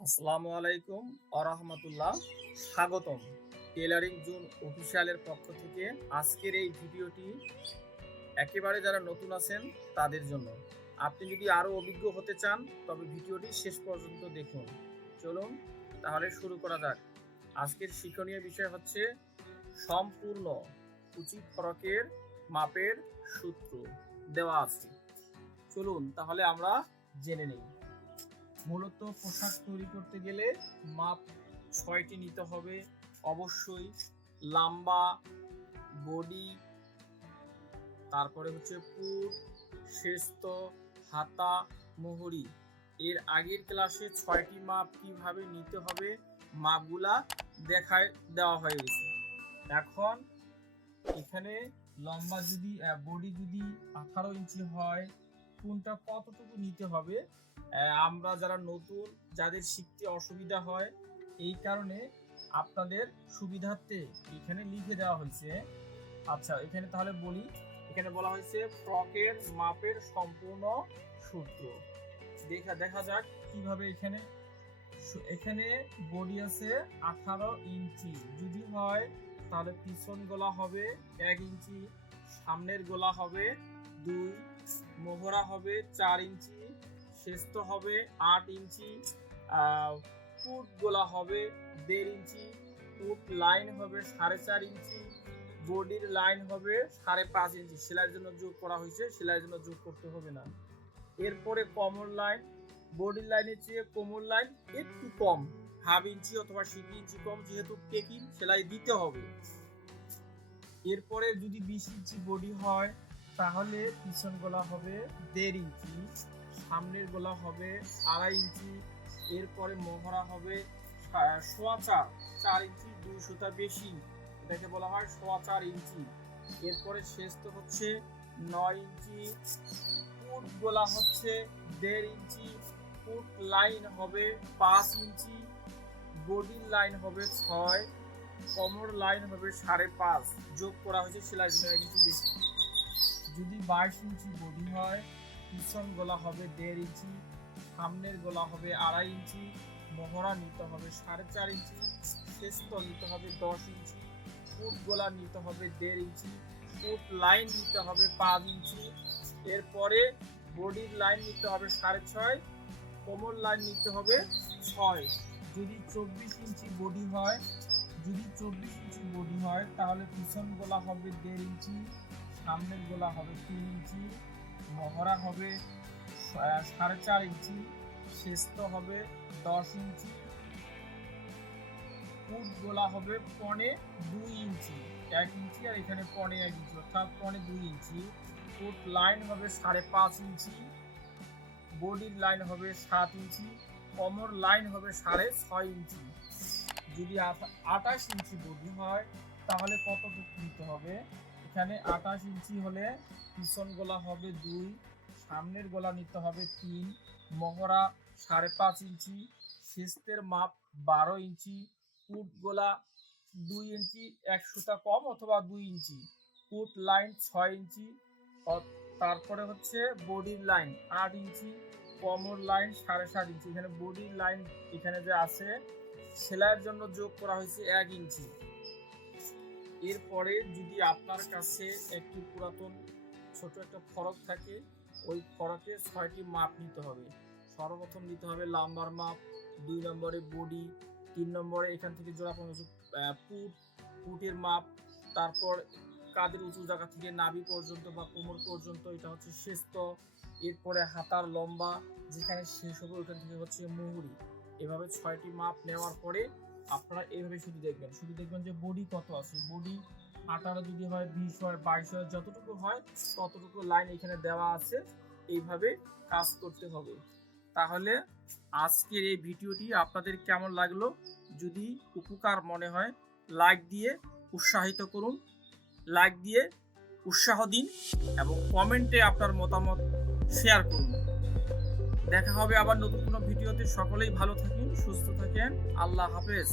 আসসালামু আলাইকুম আরহামতুল্লাহ স্বাগতম টেলারিং জোন অফিসিয়ালের পক্ষ থেকে আজকের এই ভিডিওটি একেবারে যারা নতুন আছেন, তাদের জন্য। আপনি যদি আরও অভিজ্ঞ হতে চান, তবে ভিডিওটি শেষ পর্যন্ত দেখুন। চলুন তাহলে শুরু করা যাক। আজকের শিক্ষণীয় বিষয় হচ্ছে, সম্পূর্ণ উচিত ফরকের মাপের সূত্র দেওয়া আছে। চলুন তাহলে আমরা জেনে নেই। মূলত পোশাক তৈরি করতে গেলে মাপ ছয়টি নিতে হবে। অবশ্যই লাম্বা, বডি, তারপরে হচ্ছে পুট শেস্ত হাতা, মোহরি। এর আগের ক্লাসে ছয়টি মাপ কীভাবে নিতে হবে মাপগুলা দেখায় দেওয়া হয়ে গেছে। এখন এখানে লম্বা যদি বডি যদি আঠারো ইঞ্চি হয়, কোনটা কতটুকু নিতে হবে? আমরা যারা নতুন, যাদের শিখতে অসুবিধা হয়, এই কারণে আপনাদের সুবিধার্থে এখানে লিখে দেওয়া হয়েছে। আচ্ছা এখানে তাহলে বলি, এখানে বলা হয়েছে ফ্রকের মাপের সম্পূর্ণ সূত্র। দেখা দেখা যাক কীভাবে এখানে এখানে বডি আছে আঠারো ইঞ্চি। যদি হয় তাহলে পিছন গলা হবে এক ইঞ্চি, সামনের গলা হবে দুই, মোহরা হবে চার ইঞ্চি শেস্ত হবে আট ইঞ্চি ফুট গোলা হবে দেড় ইঞ্চি ফুট লাইন হবে সাড়ে চার ইঞ্চি, বডির লাইন হবে সাড়ে পাঁচ ইঞ্চি। সেলাইয়ের জন্য যোগ করা হয়েছে, সেলাইয়ের জন্য যোগ করতে হবে না। এরপরে কমর লাইন, বডির লাইনের চেয়ে কোমর লাইন একটু কম। হাফ ইঞ্চি অথবা সিটি ইঞ্চি কম যেহেতু টেকিং, সেলাই দিতে হবে। এরপরে যদি বিশ ইঞ্চি বডি হয়, তাহলে পিছন গলা হবে দেড় ইঞ্চি, সামনের গলা হবে আড়াই ইঞ্চি, এরপরে মোহরা হবে সোয়া চার চার ইঞ্চি, দুই সুতা বেশি, এটাকে বলা হয় সোয়া চার ইঞ্চি। এরপরে শেষ তো হচ্ছে নয় ইঞ্চি ফুট গোলা হচ্ছে দেড় ইঞ্চি ফুট লাইন হবে পাঁচ ইঞ্চি বডির লাইন হবে ছয়, কমর লাইন হবে সাড়ে পাঁচ। যোগ করা হয়েছে সেলাই জন্য এক ইঞ্চি বেশি। যদি বাইশ ইঞ্চি বডি হয়, পিছন গলা হবে দেড় ইঞ্চি, সামনের গলা হবে আড়াই ইঞ্চি, মহড়া নিতে হবে সাড়ে চার ইঞ্চি শেস্ত নিতে হবে দশ ইঞ্চি, ফুট গোলা নিতে হবে দেড় ইঞ্চি, ফুট লাইন নিতে হবে পাঁচ ইঞ্চি। এরপরে বডির লাইন নিতে হবে সাড়ে ছয় কোমর লাইন নিতে হবে ছয়। যদি চব্বিশ ইঞ্চি বডি হয়, যদি চব্বিশ ইঞ্চি বডি হয়, তাহলে পিছন গোলা হবে দেড় ইঞ্চি, সামনের গোলা হবে তিন ইঞ্চি, মহড়া হবে সাড়ে চার ইঞ্চি শেস্ত হবে দশ ইঞ্চি ফুট গোলা হবে পনে দুই ইঞ্চি, এক ইঞ্চি আর এখানে পনে এক ইঞ্চি, অর্থাৎ পনে দুই ইঞ্চি। ফুট লাইন হবে সাড়ে পাঁচ ইঞ্চি বডির লাইন হবে সাত ইঞ্চি, কমর লাইন হবে সাড়ে ছয় ইঞ্চি। যদি আঠা- আঠাশ ইঞ্চি বডি হয়, তাহলে কতটুকু নিতে হবে? এখানে আঠাশ ইঞ্চি হলে পিছন গোলা হবে দুই, সামনের গোলা নিতে হবে তিন, মহড়া সাড়ে পাঁচ ইঞ্চি শেস্তের মাপ বারো ইঞ্চি ফুট গোলা দুই ইঞ্চি, এক সুতা কম অথবা দুই ইঞ্চি ফুট লাইন ছয় ইঞ্চি তারপরে হচ্ছে বডির লাইন আট ইঞ্চি, কমর লাইন সাড়ে সাত ইঞ্চি। এখানে বডির লাইন এখানে যে আছে, সেলাইয়ের জন্য যোগ করা হয়েছে এক ইঞ্চি। এরপরে যদি আপনার কাছে একটি পুরাতন ছোট একটা ফরক থাকে, ওই ফরকে ছয়টি মাপ নিতে হবে। সর্বপ্রথম নিতে হবে লাম্বার মাপ, দুই নম্বরে বডি তিন নম্বরে এখান থেকে জোড়া পর্যন্ত পুট, পুটের মাপ, তারপর কাদের উঁচু জায়গা থেকে নাভি পর্যন্ত বা কোমর পর্যন্ত এটা হচ্ছে শেস্ত এরপরে হাতার লম্বা, যেখানে শেষ হবে ওইখান থেকে হচ্ছে মুহুরি। এভাবে ছয়টি মাপ নেওয়ার পরে আপনারা এইভাবে শুধু দেখবেন। শুধু দেখবেন যে বডি কত আছে। বডি আঠারো যদি হয়, বিশ হয়, বাইশ হয়, যতটুকু হয়, ততটুকু লাইন এখানে দেওয়া আছে। এইভাবে কাজ করতে হবে। তাহলে আজকের এই ভিডিওটি আপনাদের কেমন লাগল? যদি উপকার মনে হয় লাইক দিয়ে উৎসাহিত করুন। লাইক দিয়ে উৎসাহ দিন এবং কমেন্টে আপনার মতামত শেয়ার করুন। দেখা হবে আবার নতুন কোনো ভিডিওতে সকলেই ভালো থাকেন, সুস্থ থাকেন। আল্লাহ হাফেজ।